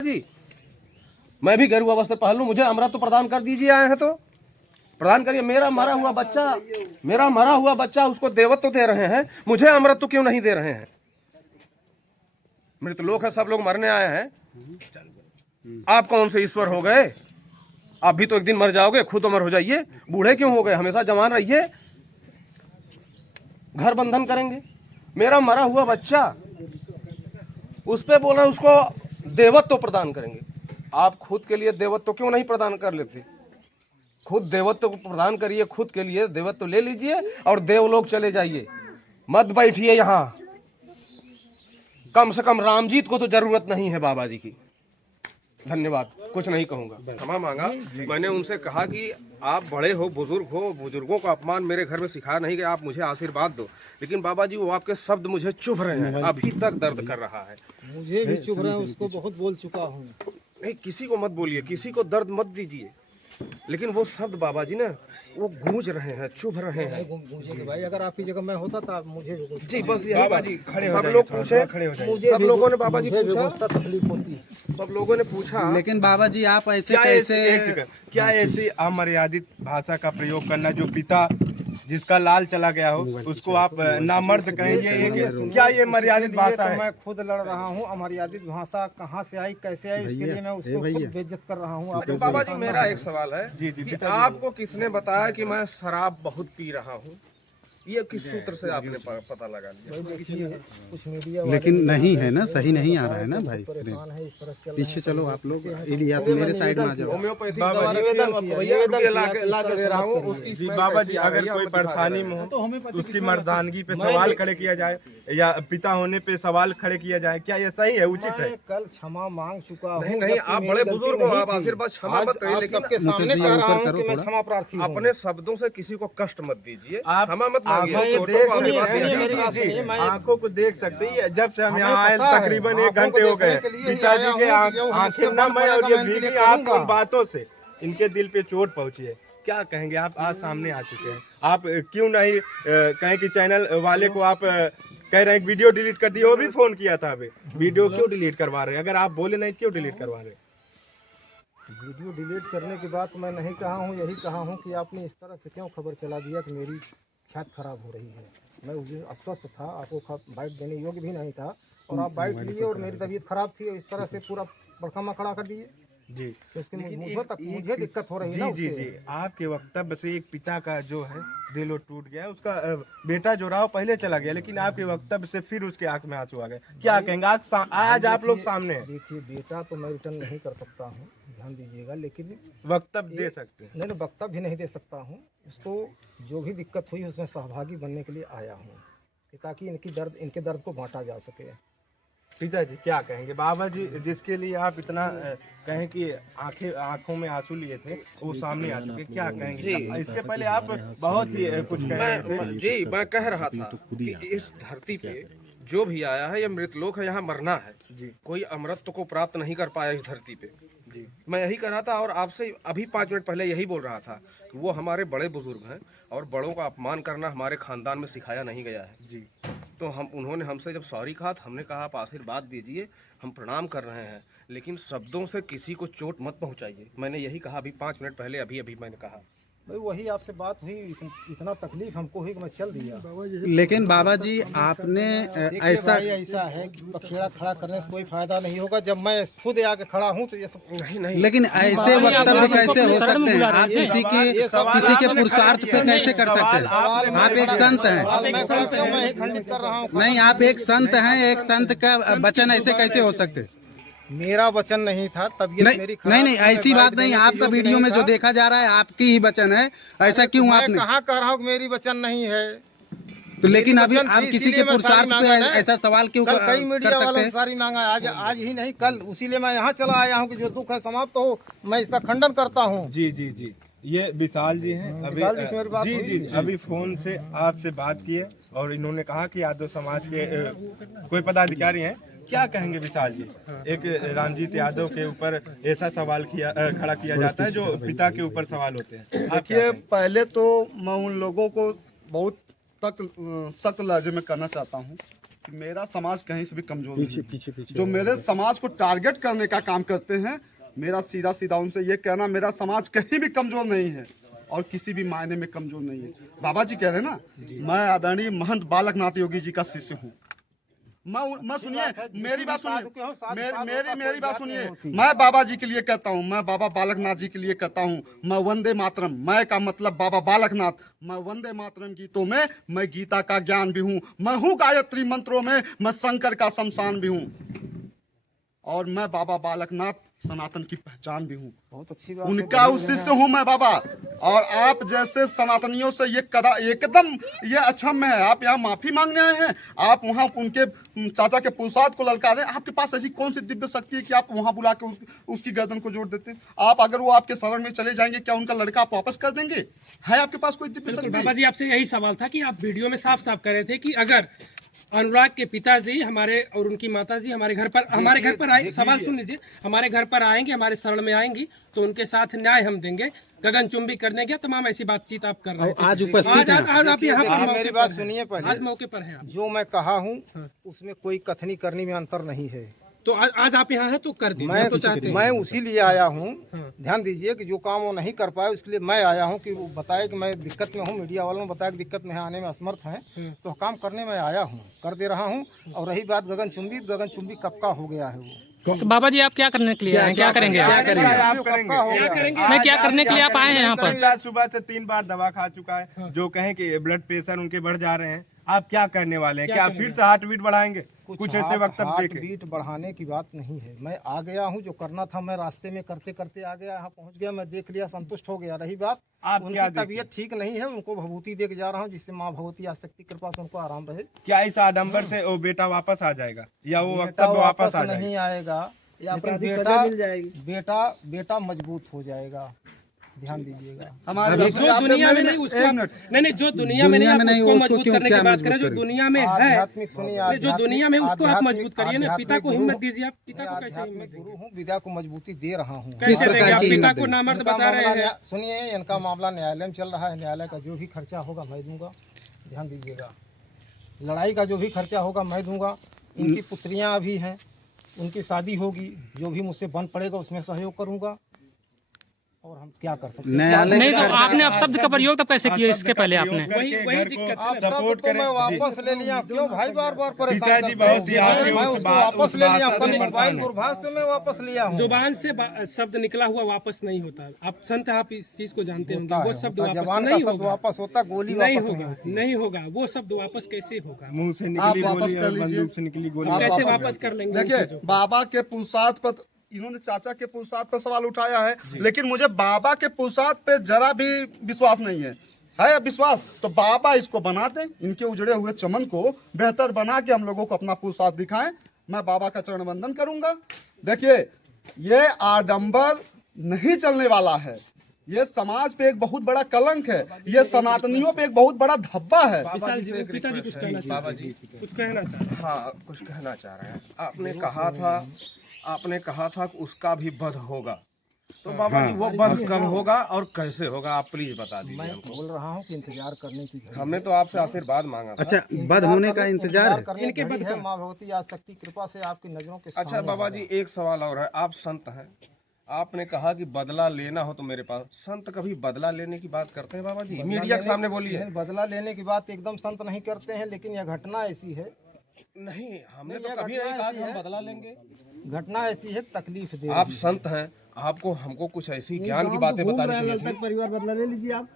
जी मैं भी गेरुआ वस्त्र पहन लूं, मुझे अमृत तो प्रदान कर दीजिए, आए हैं तो प्रदान करिए। मेरा मरा हुआ बच्चा उसको देवत्व तो दे रहे हैं, मुझे अमृत तो क्यों नहीं दे रहे हैं? मृत लोग है, सब लोग मरने आए हैं। आप कौन से ईश्वर हो गए? आप भी तो एक दिन मर जाओगे, खुद उम्र हो जाइए, बूढ़े क्यों हो गए? हमेशा जवान रहिए, घर बंधन करेंगे। मेरा मरा हुआ बच्चा, उस पे बोला उसको देवत्व तो प्रदान करेंगे। आप खुद के लिए देवत्व तो क्यों नहीं प्रदान कर लेते? खुद देवत्व को प्रदान करिए, खुद के लिए देवत्व ले लीजिए और देवलोक चले जाइए, मत बैठिए यहाँ। कम से कम रामजीत को तो जरूरत नहीं है बाबा जी की। धन्यवाद, कुछ नहीं कहूंगा। क्षमा मांगा। मैंने उनसे कहा कि आप बड़े हो, बुजुर्ग हो, बुजुर्गों का अपमान मेरे घर में सिखाया नहीं गया, आप मुझे आशीर्वाद दो। लेकिन बाबा जी वो आपके शब्द मुझे चुभ रहे हैं, अभी तक दर्द कर रहा है। मुझे भी चुभ रहा है, उसको बहुत बोल चुका हूँ। नहीं, किसी को मत बोलिए, किसी को दर्द मत दीजिए, लेकिन वो शब्द बाबा जी ना वो गूंज रहे हैं, चुभ रहे हैं। गूंजेंगे भाई, अगर आपकी जगह मैं होता तो आप मुझे भी जी बस यही बाबा जी खड़े हो सब लोग पूछे, सब लोगों ने बाबा जी पूछा, तकलीफ होती, सब लोगों ने पूछा। लेकिन बाबा जी आप ऐसे कैसे, क्या ऐसी अमर्यादित भाषा का प्रयोग करना, जो पिता जिसका लाल चला गया हो उसको आप नामर्द कहेंगे? क्या ये मर्यादित भाषा है? मैं खुद लड़ रहा हूँ। अमर्यादित भाषा कहाँ से आई, कैसे आई, उसके लिए मैं उसको खुद बेइज्जत कर रहा हूँ। बाबा जी मेरा एक सवाल है कि आपको किसने बताया कि मैं शराब बहुत पी रहा हूँ? ये किस सूत्र से आपने पता लगा लिया? कुछ मीडिया लेकिन नहीं है ना, सही नहीं आ रहा है ना भाई। परेशान है इस तरह से। पीछे चलो आप लोग, इलिया तो मेरे साइड में आ जाओ। होम्योपैथिक दवा ला के दे रहा हूँ उसकी। जी बाबा जी, अगर कोई परेशानी में हो तो उसकी मर्दानगी पे सवाल खड़े किया जाए या पिता होने पे सवाल खड़े किया जाए, क्या ये सही है, उचित है? कल क्षमा मांग चुका हूँ। नहीं, आप बड़े बुजुर्ग हो, आप आशीर्वाद क्षमा मत करिए, लेकिन सबके सामने कह रहा हूँ कि मैं क्षमा प्रार्थी हूँ। अपने शब्दों से किसी को कष्ट मत दीजिए, आप क्षमा मत मांगिए। आंखों को देख सकते हैं, जब से हम यहाँ आए तकरीबन 1 घंटे हो गए, पिताजी के आंखें नम है और ये भीगी आप उन बातों से इनके दिल पे चोट पहुंची है। क्या कहेंगे आप? आज सामने आ चुके हैं, आप क्यों नहीं कहें कि चैनल वाले को आप कह रहे हैं वीडियो डिलीट कर दिए? वो भी फोन किया था, अभी वीडियो क्यों डिलीट करवा रहे हैं? अगर आप बोले नहीं क्यों डिलीट करवा रहे हैं? वीडियो डिलीट करने की बात मैं नहीं कहा हूँ, यही कहा हूँ कि आपने इस तरह से क्यों खबर चला दिया कि मेरी छत खराब हो रही है। मैं उस दिन अस्वस्थ था, आपको बाइट देने योग्य भी नहीं था और आप बाइट लिए और मेरी तबीयत खराब थी और इस तरह से पूरा बड़कामा खड़ा कर दिए जी। तो इसके मुझे दिक्कत हो रही है जी ना जी जी, आपके वक्तव्य से एक पिता का जो है दिल टूट गया, उसका बेटा जो रहा पहले चला गया, लेकिन आपके वक्तव्य से फिर उसके आंख में आंसू आ गए। क्या कहेंगे आज आप लोग सामने हैं? देखिए, बेटा तो मैं रिटर्न नहीं कर सकता हूँ, ध्यान दीजिएगा, लेकिन वक्तव्य दे सकते हैं? नहीं, वक्तव्य भी नहीं दे सकता हूँ। उसको जो भी दिक्कत हुई उसमें सहभागी बनने के लिए आया हूँ ताकि इनके दर्द को बांटा जा सके। पिताजी क्या कहेंगे? बाबा जी जिसके लिए आप इतना कहें कि आंखों में आंसू लिए थे, वो सामने आ चुके, क्या कहेंगे? इसके पहले आप बहुत ही कुछ कह रहे थे। जी मैं कह रहा था कि इस धरती पे जो भी आया है ये मृतलोक है, यहाँ मरना है जी। कोई अमृत को प्राप्त नहीं कर पाया इस धरती पे जी। मैं यही कह रहा था और आपसे अभी 5 मिनट पहले यही बोल रहा था कि वो हमारे बड़े बुजुर्ग हैं और बड़ों का अपमान करना हमारे खानदान में सिखाया नहीं गया है जी। तो उन्होंने हमसे जब सॉरी कहा तो हमने कहा आप आशीर्वाद दीजिए, हम प्रणाम कर रहे हैं, लेकिन शब्दों से किसी को चोट मत पहुंचाइए। मैंने यही कहा अभी 5 मिनट पहले, अभी मैंने कहा। भाई वही आपसे बात हुई, इतना तकलीफ हमको हुई कि मैं चल दिया। लेकिन बाबा जी आपने ऐसा है कि पखेड़ा खड़ा करने से कोई फायदा नहीं होगा। जब मैं खुद आके खड़ा हूँ तो ये सब नहीं, लेकिन ऐसे वक्तव्य कैसे हो सकते हैं? आप किसी के पुरुषार्थ से कैसे कर सकते हैं? आप एक संत हैं। मैं खंडित कर रहा हूँ। नहीं, आप एक संत हैं, एक संत का वचन ऐसे कैसे हो सकते हैं? मेरा वचन नहीं था, तबीयत मेरी खराब। नहीं, ऐसी बात नहीं। आपका वीडियो में जो देखा जा रहा है आपकी ही वचन है, ऐसा क्यों आपने? कहाँ कह रहा हूँ कि मेरी वचन नहीं है? तो लेकिन अभी आप किसी के पुरुषार्थ पे ऐसा सवाल क्यों कल कई मीडिया वालों हैं? ने सारी मांगा, आज ही नहीं कल, उसीलिए मैं यहाँ चला आया हूँ कि जो दुख है समाप्त हो। मैं इसका खंडन करता हूँ। जी जी जी, ये विशाल जी हैं, अभी जी अभी फोन से आपसे बात की है और इन्होंने कहा कि यादव समाज के कोई पदाधिकारी हैं। क्या कहेंगे विशाल जी? एक रामजीत यादव के ऊपर ऐसा सवाल खड़ा किया जाता है जो पिता के ऊपर सवाल होते हैं। देखिए, पहले तो मैं उन लोगों को बहुत सख्त लहजे में कहना चाहता हूँ कि मेरा समाज कहीं से भी कमजोर नहीं है। जो मेरे समाज को टारगेट करने का काम करते हैं, मेरा सीधा सीधा उनसे ये कहना, मेरा समाज कहीं भी कमजोर नहीं है और किसी भी मायने में कमजोर नहीं है। बाबा जी कह रहे हैं ना, मैं आदरणीय महंत बालक नाथ योगी जी का शिष्य हूँ। मैं सुनिए, मेरी बात सुनिए, मेरी बात सुनिए। मैं बाबा जी के लिए कहता हूँ, मैं बाबा बालक नाथ जी के लिए कहता हूँ, मैं वंदे मातरम, मैं का मतलब बाबा बालक नाथ, मैं वंदे मातरम गीतों में मैं गीता का ज्ञान भी हूँ, मैं हूँ गायत्री मंत्रों में मैं शंकर का शमशान भी हूँ और मैं बाबा बालक नाथ सनातन की पहचान भी हूँ। बहुत अच्छी बात, उनका उस शिष्य हूँ मैं बाबा। और आप जैसे सनातनियों से ये एकदम ये अक्षम्य है। आप यहाँ माफी मांगने आए हैं, आप वहाँ उनके चाचा के पुरुषार्थ को ललका रहे हैं। आपके पास ऐसी कौन सी दिव्य शक्ति है कि आप वहाँ बुला के उसकी गर्दन को जोड़ देते? आप अगर वो आपके शरण में चले जाएंगे, क्या उनका लड़का आप वापस कर देंगे? है आपके पास कोई दिव्य शक्ति? बाबा जी, आपसे यही सवाल था कि आप वीडियो में साफ साफ कह रहे थे कि अगर अनुराग के पिताजी हमारे और उनकी माताजी हमारे घर पर आए, सवाल सुन लीजिए, हमारे घर पर आएंगे, हमारे शरण में आएंगी तो उनके साथ न्याय हम देंगे, गगनचुंबी करने के तमाम ऐसी बातचीत आप कर रहे हैं। आज उपस्थित हैं। आज आप यहाँ पर मेरी बात सुनिए पहले। आज मौके पर हैं आप। जो मैं कहा हूँ उसमें कोई कथनी करनी में अंतर नहीं है। तो आज आप यहाँ हैं तो कर दीजिए, तो चाहते हैं। मैं उसी लिए आया हूँ, ध्यान दीजिए कि जो काम वो नहीं कर पाए इसलिए मैं आया हूँ कि वो बताए कि मैं दिक्कत में हूँ। मीडिया वालों ने बताया कि दिक्कत में आने में असमर्थ हैं, तो काम करने में आया हूँ, कर दे रहा हूँ। और रही बात गगनचुंबी कब का हो गया है वो। तो बाबा जी, आप क्या करने के लिए आए हैं? क्या करेंगे आप? आप करेंगे नहीं, क्या करने के लिए आप आए हैं यहाँ पर? सुबह से 3 बार दवा खा चुका है, जो कहें कि ब्लड प्रेशर उनके बढ़ जा रहे हैं। आप क्या करने वाले हैं? क्या फिर से हार्ट बीट बढ़ाएंगे? कुछ ऐसे वक्तव्य देखे। बीट बढ़ाने की बात नहीं है। मैं आ गया हूँ, जो करना था मैं रास्ते में करते करते आ गया, यहाँ पहुँच गया, मैं देख लिया, संतुष्ट हो गया। रही बात आप उनकी तबीयत ठीक नहीं है, उनको भभूति दे के जा रहा हूँ, जिससे माँ भगवती आशक्ति कृपा से उनको आराम रहे। क्या इस आडम्बर से वो बेटा वापस आ जाएगा या वो वक्तव्य वापस आ जाएगा? नहीं आएगा, लेकिन बेटा मजबूत हो जाएगा। ध्यान दीजिएगा। हमारे जो दुनिया में नहीं उसको नहीं, जो दुनिया में नहीं उसको मजबूत करने की बात करें। जो दुनिया में है, आध्यात्मिक सुनिए, जो दुनिया में उसको आप मजबूत करिए ना। पिता को हिम्मत दीजिए। आप पिता को कैसे हिम्मत देंगे? गुरु हूँ, विद्या को मजबूती दे रहा हूँ। कैसे देंगे? आप पिता को नामर्द बता रहे हैं। सुनिए, इनका मामला न्यायालय में चल रहा है, न्यायालय का जो भी खर्चा होगा मैं दूंगा। ध्यान दीजिएगा, लड़ाई का जो भी खर्चा होगा मैं दूंगा। इनकी पुत्रियां अभी हैं, उनकी शादी होगी, जो भी मुझसे बन पड़ेगा उसमें सहयोग करूंगा। और हम क्या कर सकते हैं? नहीं, तो आपने अब शब्द का प्रयोग तब कैसे किया? इसके पहले आपने वही दिक्कत है। सपोर्ट तो मैं वापस ले लिया। क्यों भाई बार बार परेशान पिताजी करते हो? बहुत ही आपके मैं उस उसको बात- वापस उस ले बात लिया। से कल परेशान मोबाइल है। दूरभाष पे मैं वापस लिया हूँ। जुबान से शब्द निकला हुआ वापस नहीं होता। आप संत, आप इस चीज को जानते होंगे। वो शब्द वापस जवान का नहीं शब्द होगा, वापस होता, गोली नहीं वापस नहीं होगा, होती। नहीं होगा। वो शब्द वापस कैसे होगा? मुंह से आप निकली वापस गोली कर और लीजिए। बंदूक से निकली गोली कैसे वापस कर लेंगे? देखिए, बाबा के पुरुषार्थ पर इन्होंने चाचा के पुरुषार्थ पर सवाल उठाया है, लेकिन मुझे बाबा के पुरुषार्थ पे जरा भी विश्वास नहीं है विश्वास तो बाबा इसको बना दें, इनके उजड़े हुए चमन को बेहतर बना के हम लोगों को अपना पुरुषार्थ दिखाएं। मैं बाबा का चरण वंदन करूंगा। देखिए, ये आडंबर नहीं चलने वाला है। ये समाज पे एक बहुत बड़ा कलंक है, ये सनातनियों पे एक बहुत बड़ा धब्बा है। पिताजी कुछ कहना बाबा जी कुछ कहना चाह रहे हैं। हाँ, कुछ कहना चाह रहे हैं। आपने कहा था कि उसका भी वध होगा, तो बाबा जी वो वध कब होगा और कैसे होगा? आप प्लीज बता दीजिए मैं हमको। बोल रहा हूँ कि इंतजार करने की घड़ी हमने तो आपसे आशीर्वाद मांगा था। अच्छा, बद होने का इंतजार करने की घड़ी है। माँ भगवती आशक्ति कृपा से आपकी नजरों के अच्छा सामने बाबा जी, एक सवाल और है। आप संत हैं, आपने कहा कि बदला लेना हो तो मेरे पास। संत कभी बदला लेने की बात करते हैं बाबा जी? मीडिया के सामने बोलिए। नहीं, बदला लेने की बात एकदम संत नहीं करते हैं, लेकिन यह घटना ऐसी है। नहीं, हमने तो कभी नहीं कहा कि हम बदला लेंगे। घटना ऐसी है, तकलीफ दे आप संत हैं, आपको हमको कुछ ऐसी ज्ञान की बातें बतानी चाहिए थी। परिवार बदला ले लीजिए आप।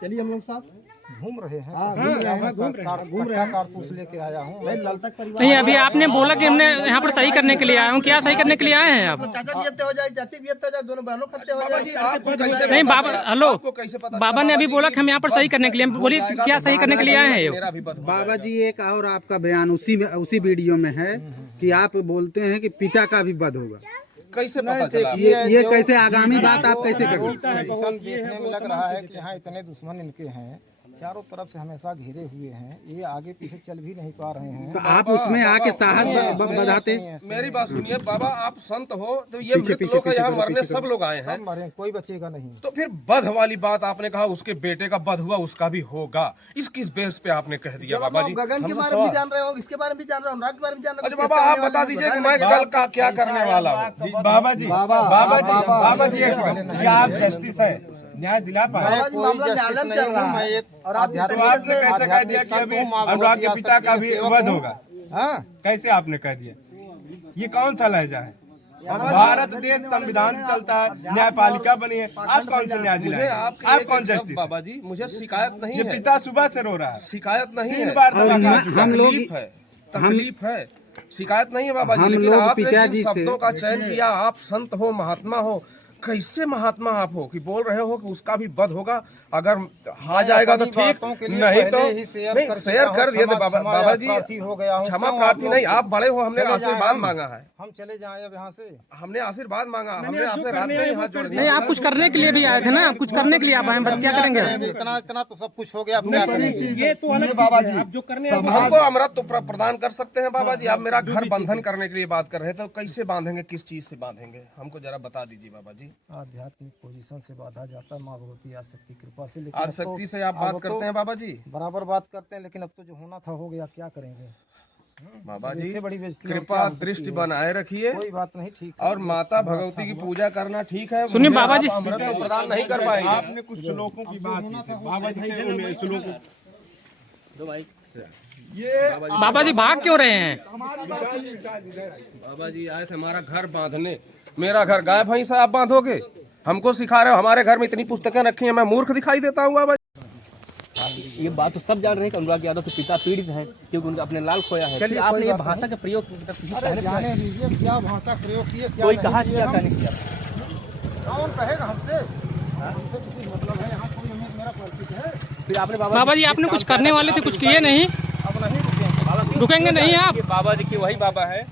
चलिए हम लोग साथ घूम रहे हैं, घूम रहे हैं, कारतूस लेके आया हूँ मैं। लाल तक परिवार नहीं, अभी आपने बोला कि हमने यहाँ पर सही करने के लिए आए हूँ। क्या सही करने के लिए आए हैं आप? चाचा भी हत्या हो जाए, चाची भी हत्या हो जाए, दोनों बहनों खत्ते हो जाए। आपको कैसे नहीं बाबा, हेलो, आपको कैसे पता? बाबा ने अभी बोला कि हम यहाँ पर सही करने के लिए। बोलिए, क्या सही करने के लिए आए हैं ये? मेरा भी वध हो बाबा जी, एक और आपका बयान उसी वीडियो में है कि आप बोलते हैं कि पिता का भी वध होगा। कैसे पता चला? ये कैसे आगामी बात आप कैसे करेंगे? देखने में लग रहा है कि यहाँ इतने दुश्मन इनके हैं, चारों तरफ से हमेशा घिरे हुए हैं, ये आगे पीछे चल भी नहीं पा रहे हैं। तो आप उसमें आके साहस बढ़ाते। मेरी बात सुनिए बाबा, आप संत हो तो ये मृत लोग है, यहाँ मरने सब लोग आए हैं, सब मरे, कोई बचेगा नहीं। तो फिर बध वाली बात आपने कहा, उसके बेटे का बध हुआ, उसका भी होगा, इस किस बेस पे आपने कह दिया बाबा जी? गगन के बारे में भी जान रहे हो, इसके बारे में भी जान रहे हो, अनुराग के बारे में जान रहे अच्छा बाबा, आप बता दीजिए कि मैं कल का क्या करने वाला हूँ। बाबा जी एक सेकंड, क्या आप जस्टिस है, न्याय दिला पाए? मामला न्यायालय में चल रहा है और आप तो आपने कैसे कह दिया कि अभी अनुराग के पिता का भी वध होगा? हाँ, कैसे आपने कह दिया? ये कौन सा लहजा है? भारत देश संविधान से चलता है, न्यायपालिका बनी है, आप कौन से न्याय मुझे दिलाए? आपके आप एक कौन एक शब्द जस्टिस? बाबा जी, मुझे शिकायत नहीं ये है, पिता सुबह से रो रहा है, शिकायत नहीं 3 है, बार दवा खा चुका हम है। लोग तकलीफ है, तकलीफ है, शिकायत नहीं है बाबा जी। हम लेकिन लोग आपने पिताजी जिन से- शब्दों का चयन किया, आप संत हो, महात्मा हो, कैसे महात्मा आप हो कि बोल रहे हो कि उसका भी वध होगा? अगर आ जाएगा तो ठीक, नहीं तो नहीं, शेयर कर दिए थे बाबा जी, हो गया हूँ। क्षमा क्यों प्रार्थी आप नहीं, लोग आप बड़े हो, हमने चले जाएं आशीर्वाद हम? मांगा है, हम चले जाएं अब यहाँ से। हमने आशीर्वाद मांगा, हमने जो आपसे रात करने में आए ही वो हाथ जोड़ कर दिया। नहीं, आप कुछ करने के लिए भी आए थे ना, आप कुछ करने के लिए आप आए हैं, बस क्या करेंगे? इतना इतना तो सब कुछ हो गया, अब क्या करेंगे? ये तो अलग बाबा चीज़ है, जी, आप जो करने आए वो हमको अमृत तो प्रदान कर सकते हैं बाबा जी। आप मेरा घर बंधन करने के लिए बात कर रहे थे, तो कैसे बांधेंगे, किस चीज से बांधेंगे, हमको जरा बता दीजिए बाबा जी। आध्यात्मिक पोजीशन से बाधा जाता है, माँ भगवती आसक्ति कृपा से। लेकिन आज अब तो- शक्ति से आप बात अब तो करते हैं बाबा जी। बराबर बात करते हैं, लेकिन अब तो जो होना था हो गया, क्या करेंगे? बाबा जी इससे बड़ी बेइज्जती और कृपा क्या हो सकती दृष्टि है? बनाए रखिए, कोई बात नहीं, ठीक है। और माता भगवती की पूजा करना ठीक है। सुनिए मुझे बाबा आप जी- अमृत तो प्रदान नहीं कर पाएंगे। आपने कुछ श्लोकों की बात की थी, बाबा जी से उन्हें श्लोक बाबा जी भाग क्यों रहे हैं? बाबा जी आए थे हमारा घर बांधने, मेरा घर गाय भैंस है, आप बांधोगे? हमको सिखा रहे हो? हमारे घर में इतनी पुस्तकें रखी हैं, मैं मूर्ख दिखाई देता हूँ बाबा जी? ये बात तो सब जान रहे हैं कि अनुराग यादव के पिता पीड़ित हैं क्योंकि उनका अपने लाल खोया है। फिर आपने ये भाषा का प्रयोग किसी अरे जाने दीजिए, क्या भाषा प्रयोग किए, क्या कोई नहीं कहा किए क्या हम? नहीं किया? कौन कहेगा हमसे? हमसे किसी मतलब है? यहाँ कोई हमें मेरा परिचित है? फिर आपने बाबा जी आपने कुछ करने वाले थे, कुछ किए नहीं, अब नहीं रुकेंगे। रुकेंगे नहीं आप? बाबा जी की वही बाबा है